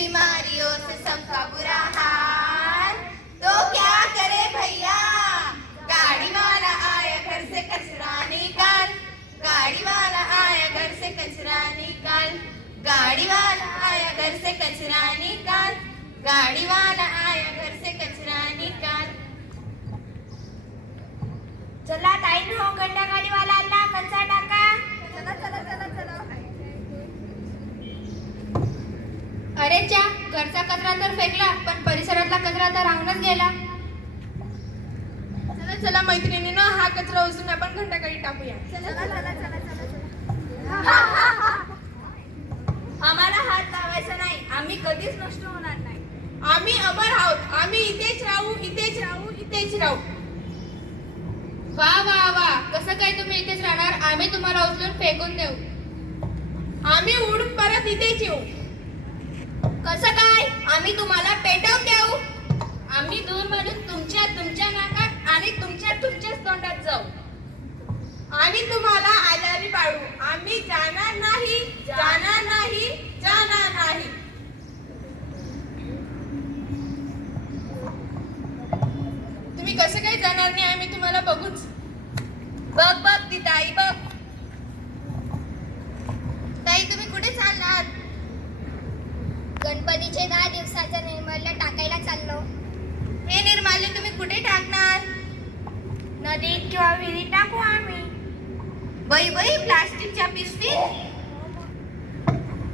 बीमारियों से सबका बुरा हाल। तो क्या करे भैया, गाड़ी वाला आया घर से कचरा निकाल, गाड़ी वाला आया घर से कचरा निकाल, गाड़ी वाला आया घर से कचरा निकाल, गाड़ी वाला आया घर से कचरा निकाल। चला टाइम हो, गड्डा गाड़ी वाला आला, कचरा टाका. चला चला चला चला. अरे च्या, घरचा कचरा तर फेकला, पण परिसरातला कचरा तर राहूनच गेला. चला चला मैत्रिणींनो, हा कचरा उचलून आपण घंटागाडी टाकूया. चला चला चला चला. आम्हाला हात लावायचा नाही, आम्ही कधीच नष्ट होणार नाही. आम्ही अमर आहोत, आम्ही इथेच राहू, इथेच राहू, इथेच राहू. वा वा वा, कसं काय तुम्ही इथेच राहणार? आम्ही तुम्हाला उचलून फेकून देऊ. आम्ही उडून परत इथेच येऊ. कसं काय? आम्ही तुम्हाला पेटवून देऊ. आम्ही दूर म्हणून तुमच्या नाकात आणि तुमच्याच तोंडात जाऊ. आम्ही तुम्हाला आजारी पाडू. आम्ही जाणार नाही, जाणार नाही, जाणार नाही. तुम्ही कसं काही जाणार नाही? आम्ही तुम्हाला बघूच. बघ बघ ती ताई बघ. ताई, तुम्ही कुठे चाललात? गणपतीचे 10 दिवसाचं निर्माल्य टाकायला चाललो. हे निर्माल्य तुम्ही कुठे टाकणार? नदीत किंवा विहिरीत टाकू आम्ही. बाई बाई, प्लास्टिकच्या पिशवीत?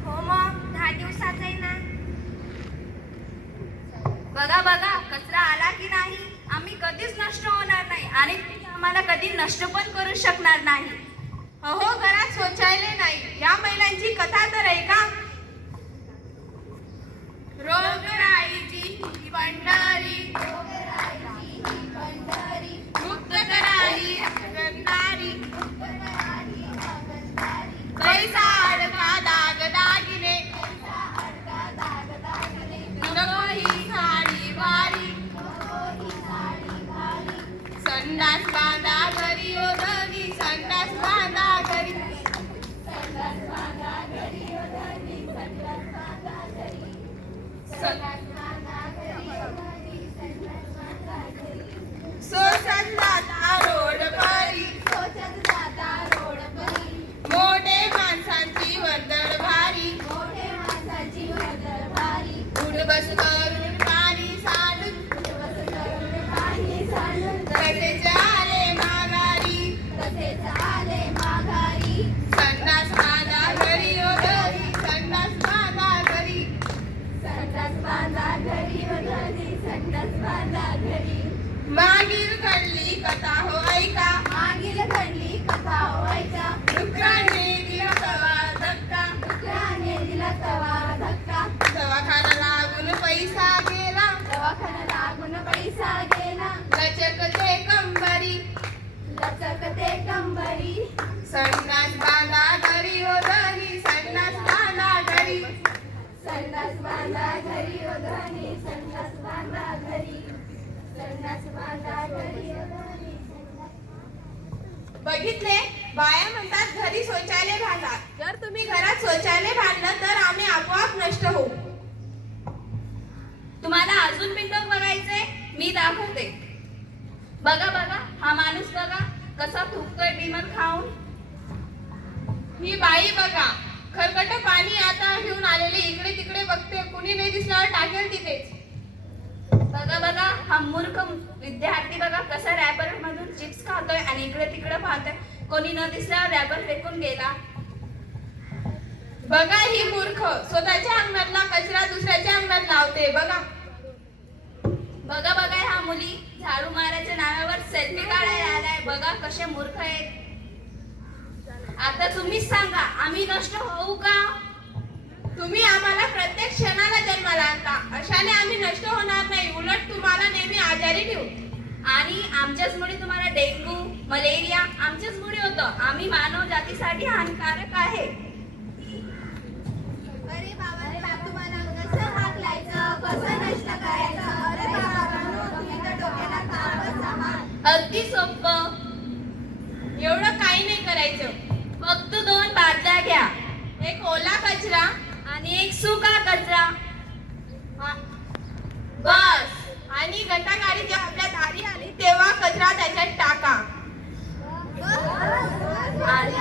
हो मग, 10 दिवसाचं आहे ना. बघा बघा, कचरा आला की नाही. आम्ही कधीच नष्ट होणार नाही आणि तुम्ही आम्हाला कधी नष्ट पण करू शकणार नाही. अहो, घरात शौचालय नाही, या महिलांची कथा तर आहे का? रोगराईची पंढरी, मुक्त करारी गंधारी, पैसा अडका दागदागिने, नको ही साडी वारी, संडास बांधा घरी ओ धनी, संडास बांधा घरी, संडास बांधा घरी ओ धनी, संडास बांधा घरी, संडास बांधा घरी ओ धनी, संडास बांधा घरी. सोसत जाता रोड परी, सोसत जाता रोड परी, मोठे माणसांची वर्दळ भारी, मोठे माणसांची वर्दळ भारी, उठबस करून पाणी सांडून, उठबस करून पाणी सांडून, तसेच आले माघारी, तसेच आले माघारी, संडास बांधा घरी ओ घरी, संडास बांधा घरी, संडास बांधा घरी ओ घरी, संडास बांधा घरी. मागील घडली कथा हो ऐका, मागील घडली कथा हो ऐका, डुकराने दिला तवा धक्का, डुकराने दिला तवा धक्का, दवाखाना लागून पैसा गेला, दवाखाना लागून पैसा गेला, लचकते कंबरी, लचकते कंबरी, संडास बांधा घरी ओ धनी, संडास बांधा घरी, संडास बांधा घरी ओ धनी, संडास बांधा घरी, संडास बांधा घरी ओ धनी. बघितले, बाया म्हणतात घरी शौचालय बांधा. जर तुम्ही घरात शौचालय बांधलं तर आम्ही आपोआप नष्ट होऊ. तुम्हाला अजून बिंदू बघायचंय? मी दाखवते. बघा बघा, हा माणूस बघा कसा थुकतोय बिमल खाऊन. ही बाई बघा, खरकट पाणी आता घेऊन आलेले, इकडे तिकडे बघते, कुणी नाही दिसल्यावर टाकेल तिथेच. बघा बघा, हा मूर्ख विद्यार्थी बघा कसा रॅपर मधून चिप्स खातोय आणि इकडे तिकडे पाहतोय. कोणी न दिसल्यावर रॅपर फेकून गेला. बघा ही मूर्ख, स्वतःच्या अंगणातला कचरा दुसऱ्याच्या अंगणात लावते. बघा बघा बघा, ह्या मुली झाडू मारायच्या नावावर सेल्फी काढायला आलाय. बघा कसे मूर्ख आहेत. आता तुम्हीच सांगा, आम्ही नष्ट होऊ का? तुम्ही आम्हाला प्रत्येक क्षणाला जन्माला आणता, अशाने आम्ही नष्ट होणार नाही, उलट तुम्हाला नेहमी आजारी ठेवू. आणि आमच्याचमुळे तुम्हाला डेंग्यू मलेरिया आमच्याचमुळे होतं. आम्ही मानव जातीसाठी हानिकारक आहे. अरे बाबा, तुम्हाला कसं हाकलायचं, कसं नष्ट करायचं? अरे बाबा, तुम्ही तर डोक्याला तापच आहात. अगदी सोपं, एवढं काही नाही करायचं. फक्त 2 बादल्या घ्या, एक ओला कचरा आणि एक सुका कचरा. बस. आणि घंटागाडी जेव्हा आपल्या दारी आली तेव्हा कचरा त्याच्यात टाका. आणि